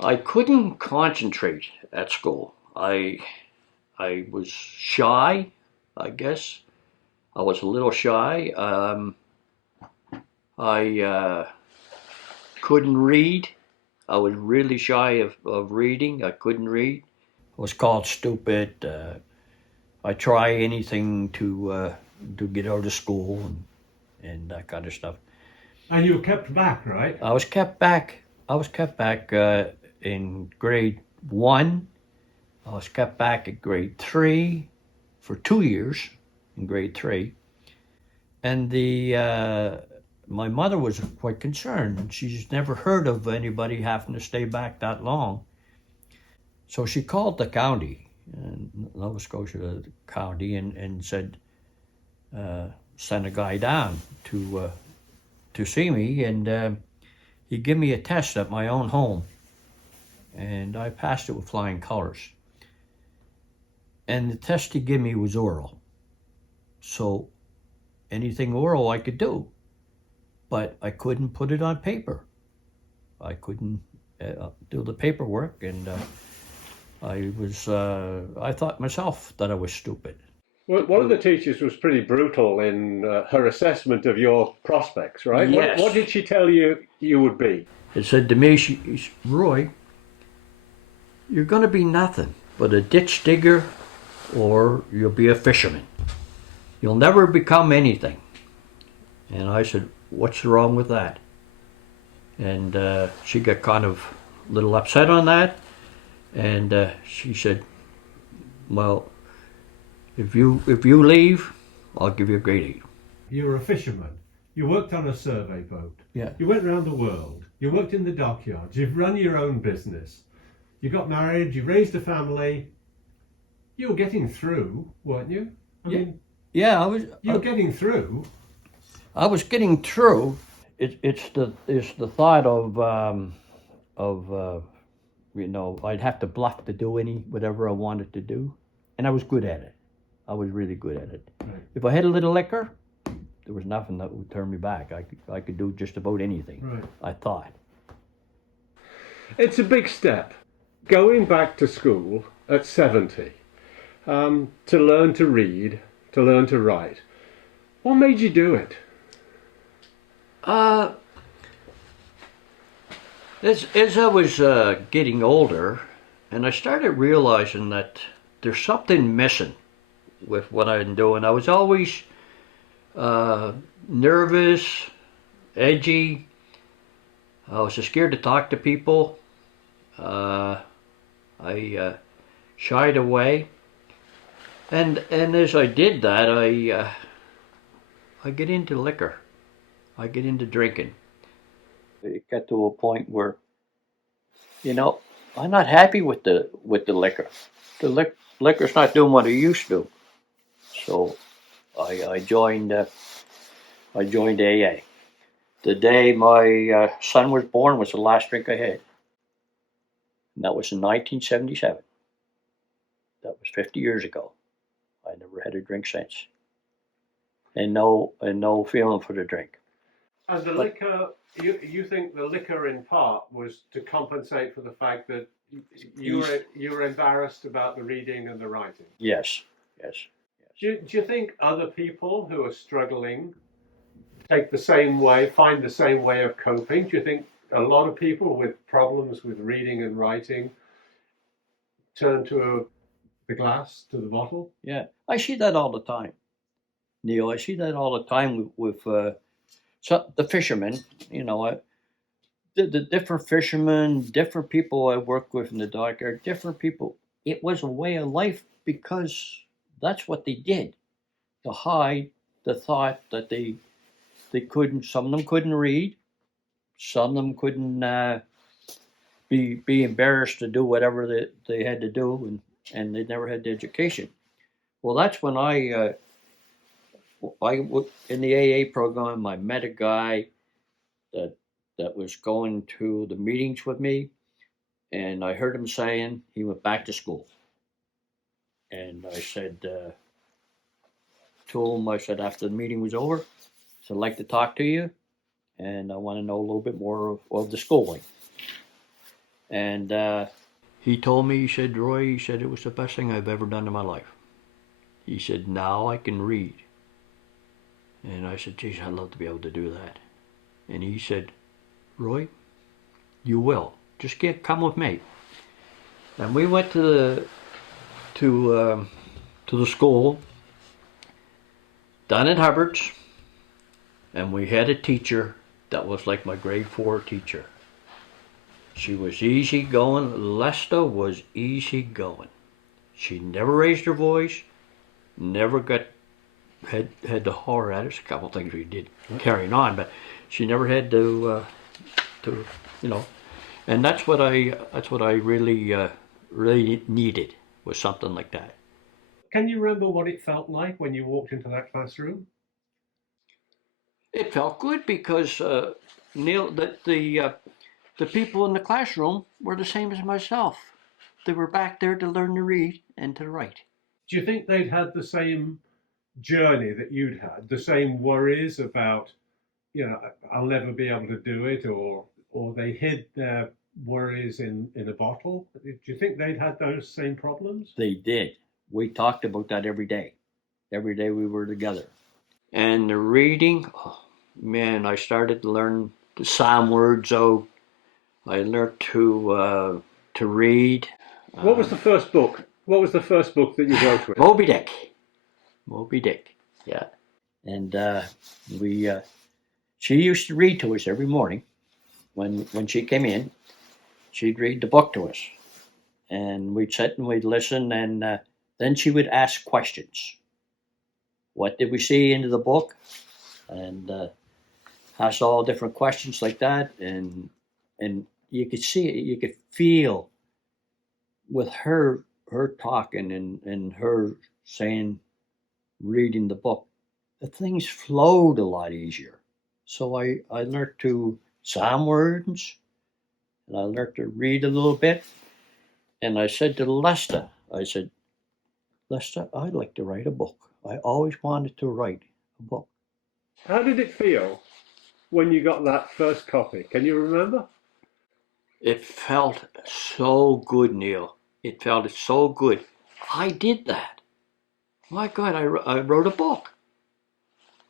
I couldn't concentrate at school. I was shy, I guess. I was a little shy. I couldn't read. I was really shy of reading. I couldn't read. I was called stupid. I try anything to get out of school and that kind of stuff. And you were kept back, right? I was kept back. I was kept back in grade 1. I was kept back at grade 3 for 2 years in grade 3. And my mother was quite concerned. She's never heard of anybody having to stay back that long. So she called the county, Nova Scotia County, and said, send a guy down to see me, and he gave me a test at my own home, and I passed it with flying colors. And the test he gave me was oral, so anything oral I could do, but I couldn't put it on paper. I couldn't do the paperwork, and I thought myself that I was stupid. Well, one of the teachers was pretty brutal in her assessment of your prospects, right? Yes. What did she tell you you would be? It said to me, Roy, you're going to be nothing but a ditch digger, or you'll be a fisherman. You'll never become anything. And I said, what's wrong with that? And she got kind of a little upset on that. And she said, well, if you leave, I'll give you a grade 8. You were a fisherman. You worked on a survey boat. Yeah. You went around the world. You worked in the dockyards. You've run your own business. You got married. You raised a family. You were getting through, weren't you? I mean, yeah, I was. You were getting through. I was getting through. It's the thought of I'd have to bluff to do whatever I wanted to do, and I was good at it. I was really good at it. Right. If I had a little liquor, there was nothing that would turn me back. I could do just about anything. Right. I thought. It's a big step, going back to school at 70, to learn to read, to learn to write. What made you do it? As I was getting older, and I started realizing that there's something missing with what I'm doing. I was always nervous, edgy. I was scared to talk to people. I shied away, and as I did that, I get into liquor. I get into drinking. It got to a point where, I'm not happy with the liquor. The liquor's not doing what it used to. So I joined AA. The day my son was born was the last drink I had. And that was in 1977. That was 50 years ago. I never had a drink since. And no feeling for the drink. And the liquor, you think the liquor in part was to compensate for the fact that you were embarrassed about the reading and the writing? Yes. Do you think other people who are struggling find the same way of coping? Do you think a lot of people with problems with reading and writing turn to the glass, to the bottle? Yeah, I see that all the time, Neil. I see that all the time with the fishermen. The different fishermen, different people I work with in the dockyard, different people. It was a way of life because that's what they did to hide the thought that they couldn't. Some of them couldn't read. Some of them couldn't be embarrassed to do whatever they had to do, and they never had the education. Well, that's when I in the AA program, I met a guy that was going to the meetings with me, and I heard him saying he went back to school. And I said, told him, I said, after the meeting was over, I'd like to talk to you, and I want to know a little bit more of the schooling. And he told me, he said, Roy, he said, it was the best thing I've ever done in my life. He said, now I can read. And I said, geez, I'd love to be able to do that. And he said, Roy, you will. Just come with me. And we went to the school down in Hubbard's, and we had a teacher that was like my grade 4 teacher. She was easy going. Lesta was easy going. She never raised her voice, never had to holler at us. A couple of things we did carrying on, but she never had to you know. And that's what I really needed, was something like that. Can you remember what it felt like when you walked into that classroom? It felt good because Neil, the people in the classroom were the same as myself. They were back there to learn to read and to write. Do you think they'd had the same journey that you'd had, the same worries about, I'll never be able to do it, or they hid their worries in a bottle? Do you think they'd had those same problems? They did. We talked about that every day. Every day we were together. And the reading, oh, man, I started to learn the Psalm words out. I learned to read. What was the first book? What was the first book that you wrote with? Moby Dick. Moby Dick, yeah. And she used to read to us every morning. When she came in, she'd read the book to us. And we'd sit and we'd listen, and then she would ask questions. What did we see into the book? And ask all different questions like that. And you could see it, you could feel with her talking and her saying, reading the book, the things flowed a lot easier. So I learned to Psalm words, and I learned to read a little bit. And I said to Lesta, Lesta, I'd like to write a book. I always wanted to write a book. How did it feel when you got that first copy? Can you remember? It felt so good, Neil. It felt so good. I did that. My God, I wrote a book.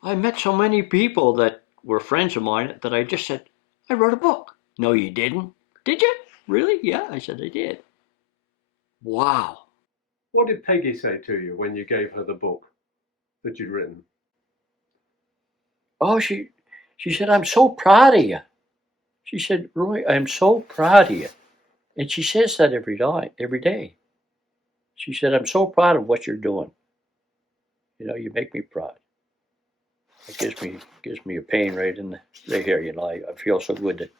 I met so many people that were friends of mine that I just said, I wrote a book. No, you didn't. Did you? Really? Yeah, I said I did. Wow. What did Peggy say to you when you gave her the book that you'd written? Oh, she said, I'm so proud of you. She said, Roy, I'm so proud of you. And she says that every day. She said, I'm so proud of what you're doing. You make me proud. It gives me a pain right here. I feel so good that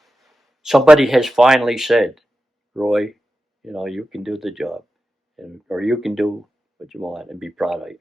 somebody has finally said, Roy, you can do the job, or you can do what you want and be proud of you.